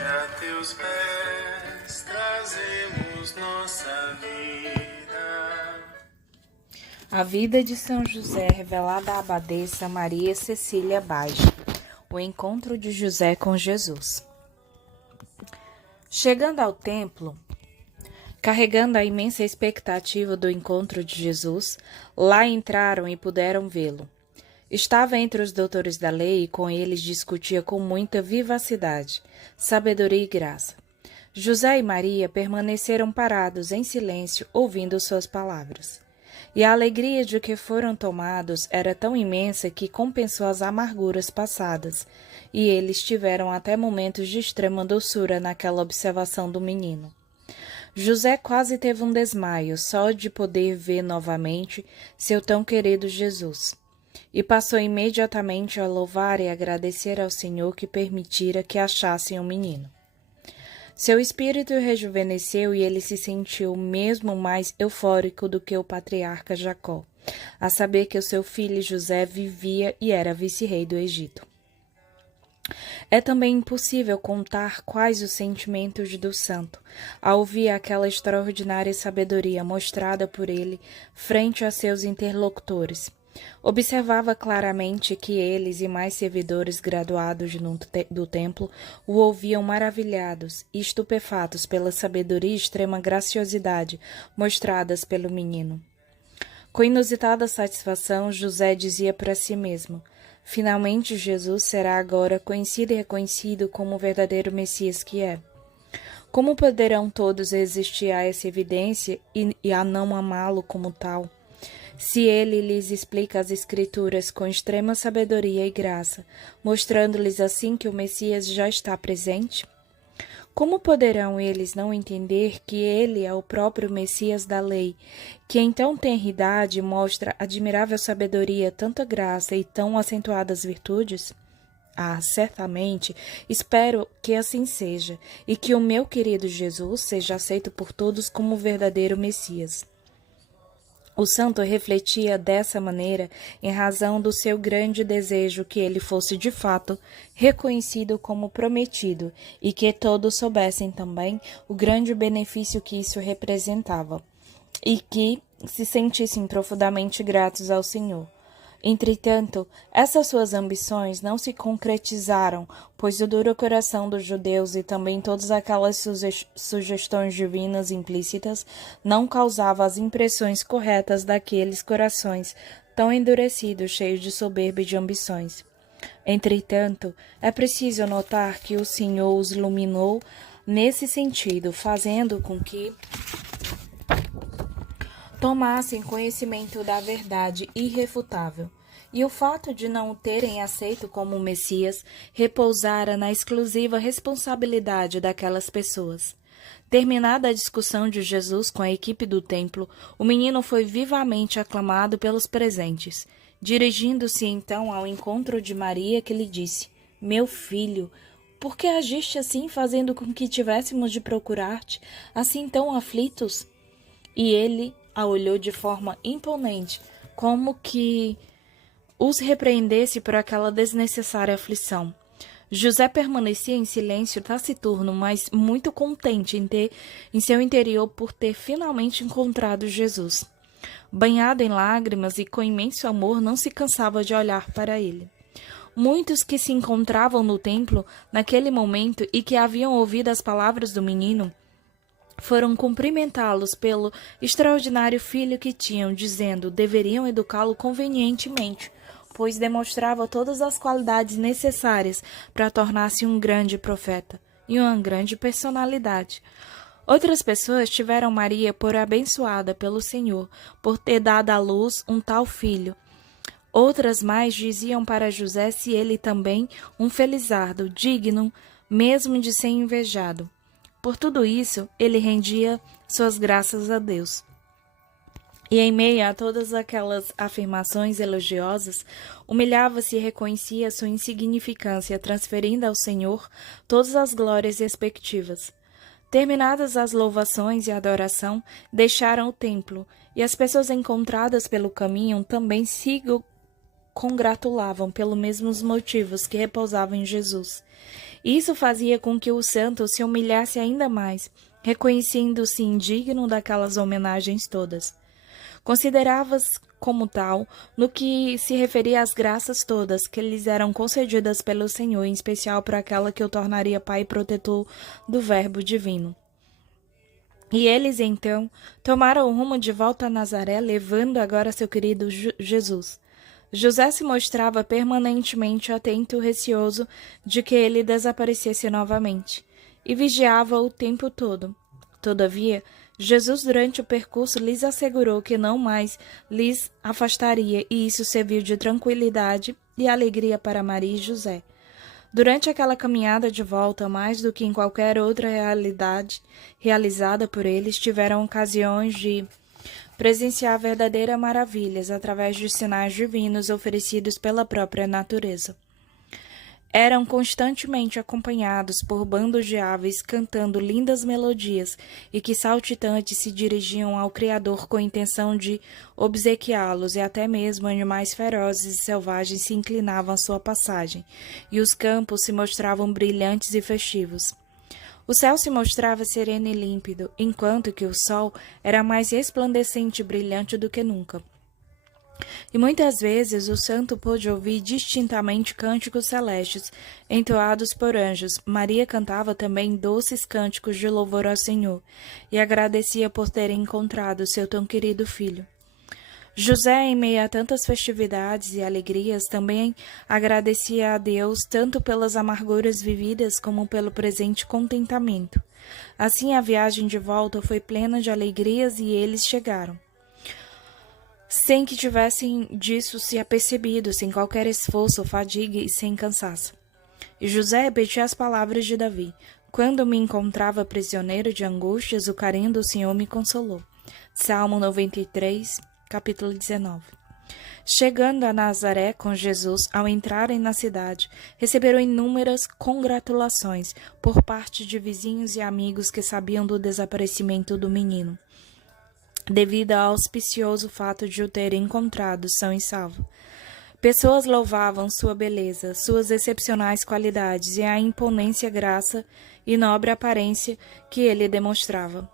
a teus pés trazemos nossa vida. A vida de São José revelada à abadesa Maria Cecília Baixa. O encontro de José com Jesus. Chegando ao templo, carregando a imensa expectativa do encontro de Jesus, lá entraram e puderam vê-lo. Estava entre os doutores da lei e com eles discutia com muita vivacidade, sabedoria e graça. José e Maria permaneceram parados em silêncio, ouvindo suas palavras. E a alegria de que foram tomados era tão imensa que compensou as amarguras passadas, e eles tiveram até momentos de extrema doçura naquela observação do menino. José quase teve um desmaio só de poder ver novamente seu tão querido Jesus, e passou imediatamente a louvar e agradecer ao Senhor que permitira que achassem o menino. Seu espírito rejuvenesceu e ele se sentiu mesmo mais eufórico do que o patriarca Jacó, a saber que o seu filho José vivia e era vice-rei do Egito. É também impossível contar quais os sentimentos do santo, ao ouvir aquela extraordinária sabedoria mostrada por ele frente a seus interlocutores. Observava claramente que eles e mais servidores graduados do templo o ouviam maravilhados e estupefatos pela sabedoria e extrema graciosidade mostradas pelo menino. Com inusitada satisfação, José dizia para si mesmo: finalmente Jesus será agora conhecido e reconhecido como o verdadeiro Messias que é. Como poderão todos resistir a essa evidência e a não amá-lo como tal? Se ele lhes explica as Escrituras com extrema sabedoria e graça, mostrando-lhes assim que o Messias já está presente? Como poderão eles não entender que ele é o próprio Messias da lei, que em tão tenra idade mostra admirável sabedoria, tanta graça e tão acentuadas virtudes? Ah, certamente, espero que assim seja, e que o meu querido Jesus seja aceito por todos como o verdadeiro Messias. O santo refletia dessa maneira em razão do seu grande desejo que ele fosse de fato reconhecido como prometido e que todos soubessem também o grande benefício que isso representava e que se sentissem profundamente gratos ao Senhor. Entretanto, essas suas ambições não se concretizaram, pois o duro coração dos judeus e também todas aquelas sugestões divinas implícitas não causavam as impressões corretas daqueles corações tão endurecidos, cheios de soberba e de ambições. Entretanto, é preciso notar que o Senhor os iluminou nesse sentido, fazendo com que tomassem conhecimento da verdade irrefutável, e o fato de não o terem aceito como Messias repousara na exclusiva responsabilidade daquelas pessoas. Terminada a discussão de Jesus com a equipe do templo, o menino foi vivamente aclamado pelos presentes, dirigindo-se então ao encontro de Maria, que lhe disse: Meu filho, por que agiste assim, fazendo com que tivéssemos de procurar-te, assim tão aflitos? E ele a olhou de forma imponente, como que os repreendesse por aquela desnecessária aflição. José permanecia em silêncio taciturno, mas muito contente em seu interior por ter finalmente encontrado Jesus. Banhado em lágrimas e com imenso amor, não se cansava de olhar para ele. Muitos que se encontravam no templo naquele momento e que haviam ouvido as palavras do menino foram cumprimentá-los pelo extraordinário filho que tinham, dizendo deveriam educá-lo convenientemente, pois demonstrava todas as qualidades necessárias para tornar-se um grande profeta e uma grande personalidade. Outras pessoas tiveram Maria por abençoada pelo Senhor, por ter dado à luz um tal filho. Outras mais diziam para José se ele também um felizardo, digno mesmo de ser invejado. Por tudo isso, ele rendia suas graças a Deus. E em meio a todas aquelas afirmações elogiosas, humilhava-se e reconhecia sua insignificância, transferindo ao Senhor todas as glórias respectivas. Terminadas as louvações e a adoração, deixaram o templo, e as pessoas encontradas pelo caminho também se congratulavam pelos mesmos motivos que repousavam em Jesus. Isso fazia com que o santo se humilhasse ainda mais, reconhecendo-se indigno daquelas homenagens todas. Considerava-se como tal no que se referia às graças todas que lhes eram concedidas pelo Senhor, em especial por aquela que o tornaria pai e protetor do Verbo divino. E eles, então, tomaram o rumo de volta a Nazaré, levando agora seu querido Jesus. José se mostrava permanentemente atento e receoso de que ele desaparecesse novamente, e vigiava o tempo todo. Todavia, Jesus, durante o percurso, lhes assegurou que não mais lhes afastaria, e isso serviu de tranquilidade e alegria para Maria e José. Durante aquela caminhada de volta, mais do que em qualquer outra realidade realizada por eles, tiveram ocasiões de presenciar verdadeiras maravilhas através de sinais divinos oferecidos pela própria natureza. Eram constantemente acompanhados por bandos de aves cantando lindas melodias e que saltitantes se dirigiam ao Criador com a intenção de obsequiá-los, e até mesmo animais ferozes e selvagens se inclinavam à sua passagem, e os campos se mostravam brilhantes e festivos. O céu se mostrava sereno e límpido, enquanto que o sol era mais resplandecente e brilhante do que nunca. E muitas vezes o santo pôde ouvir distintamente cânticos celestes, entoados por anjos. Maria cantava também doces cânticos de louvor ao Senhor, e agradecia por ter encontrado seu tão querido filho. José, em meio a tantas festividades e alegrias, também agradecia a Deus tanto pelas amarguras vividas como pelo presente contentamento. Assim, a viagem de volta foi plena de alegrias e eles chegaram, sem que tivessem disso se apercebido, sem qualquer esforço, fadiga e sem cansaço. E José repetia as palavras de Davi: quando me encontrava prisioneiro de angústias, o carinho do Senhor me consolou. Salmo 93, capítulo 19. Chegando a Nazaré com Jesus, ao entrarem na cidade, receberam inúmeras congratulações por parte de vizinhos e amigos que sabiam do desaparecimento do menino, devido ao auspicioso fato de o terem encontrado são e salvo. Pessoas louvavam sua beleza, suas excepcionais qualidades e a imponência, graça e nobre aparência que ele demonstrava.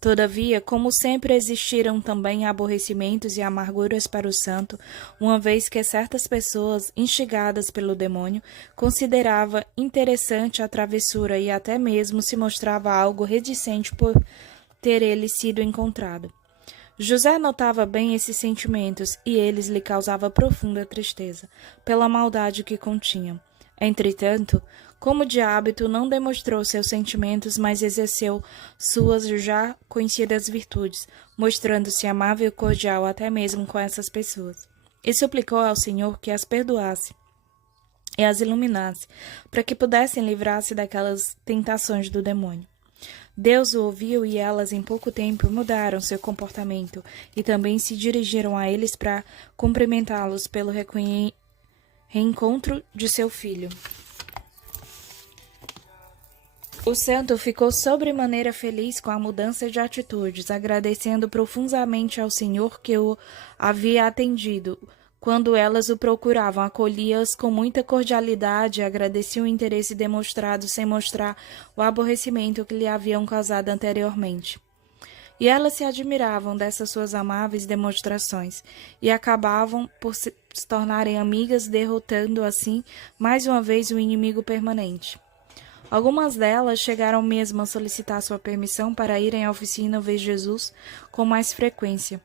Todavia, como sempre existiram também aborrecimentos e amarguras para o santo, uma vez que certas pessoas, instigadas pelo demônio, considerava interessante a travessura e até mesmo se mostrava algo reticente por ter ele sido encontrado. José notava bem esses sentimentos, e eles lhe causavam profunda tristeza, pela maldade que continham. Entretanto, como de hábito, não demonstrou seus sentimentos, mas exerceu suas já conhecidas virtudes, mostrando-se amável e cordial até mesmo com essas pessoas. E suplicou ao Senhor que as perdoasse e as iluminasse, para que pudessem livrar-se daquelas tentações do demônio. Deus o ouviu, e elas em pouco tempo mudaram seu comportamento e também se dirigiram a eles para cumprimentá-los pelo reencontro de seu filho. O santo ficou sobremaneira feliz com a mudança de atitudes, agradecendo profundamente ao Senhor que o havia atendido. Quando elas o procuravam, acolhia-as com muita cordialidade e agradecia o interesse demonstrado sem mostrar o aborrecimento que lhe haviam causado anteriormente. E elas se admiravam dessas suas amáveis demonstrações e acabavam por se tornarem amigas, derrotando assim mais uma vez o inimigo permanente. Algumas delas chegaram mesmo a solicitar sua permissão para irem à oficina ver Jesus com mais frequência,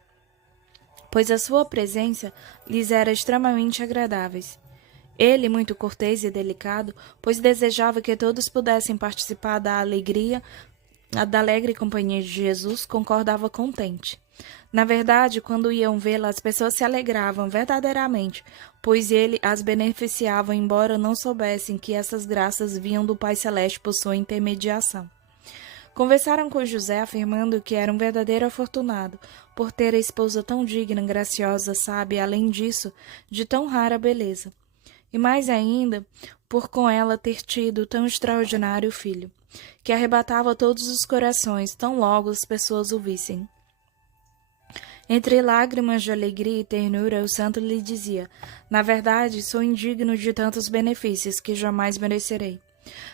pois a sua presença lhes era extremamente agradável. Ele, muito cortês e delicado, pois desejava que todos pudessem participar da alegre companhia de Jesus, concordava contente. Na verdade, quando iam vê-la, as pessoas se alegravam verdadeiramente, pois ele as beneficiava, embora não soubessem que essas graças vinham do Pai Celeste por sua intermediação. Conversaram com José, afirmando que era um verdadeiro afortunado por ter a esposa tão digna, graciosa, sábia, além disso, de tão rara beleza. E mais ainda, por com ela ter tido tão extraordinário filho, que arrebatava todos os corações, tão logo as pessoas o vissem. Entre lágrimas de alegria e ternura, o santo lhe dizia: na verdade, sou indigno de tantos benefícios que jamais merecerei.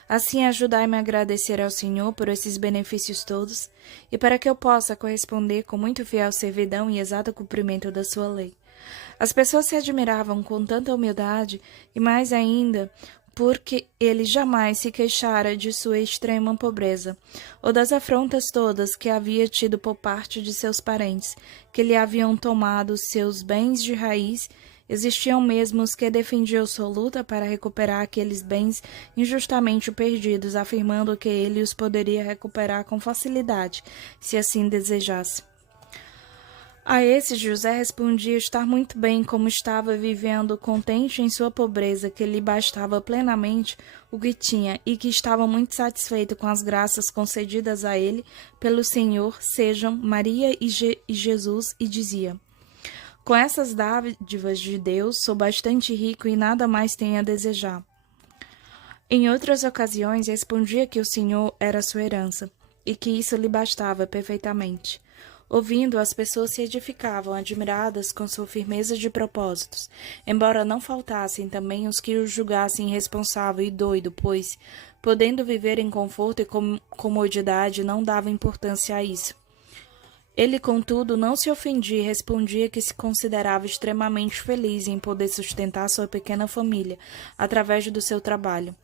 Assim, ajudai-me a agradecer ao Senhor por esses benefícios todos, e para que eu possa corresponder com muito fiel servidão e exato cumprimento da sua lei. As pessoas se admiravam com tanta humildade, e mais ainda, porque ele jamais se queixara de sua extrema pobreza, ou das afrontas todas que havia tido por parte de seus parentes, que lhe haviam tomado seus bens de raiz. Existiam mesmo os que defendiam sua luta para recuperar aqueles bens injustamente perdidos, afirmando que ele os poderia recuperar com facilidade, se assim desejasse. A esses José respondia estar muito bem como estava vivendo, contente em sua pobreza, que lhe bastava plenamente o que tinha e que estava muito satisfeito com as graças concedidas a ele pelo Senhor, sejam Maria e Jesus, e dizia: com essas dádivas de Deus, sou bastante rico e nada mais tenho a desejar. Em outras ocasiões, respondia que o Senhor era sua herança e que isso lhe bastava perfeitamente. Ouvindo, as pessoas se edificavam, admiradas com sua firmeza de propósitos, embora não faltassem também os que o julgassem irresponsável e doido, pois, podendo viver em conforto e comodidade, não dava importância a isso. Ele, contudo, não se ofendia e respondia que se considerava extremamente feliz em poder sustentar sua pequena família através do seu trabalho.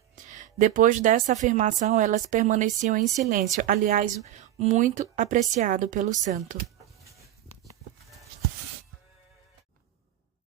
Depois dessa afirmação, elas permaneciam em silêncio, aliás, muito apreciado pelo santo.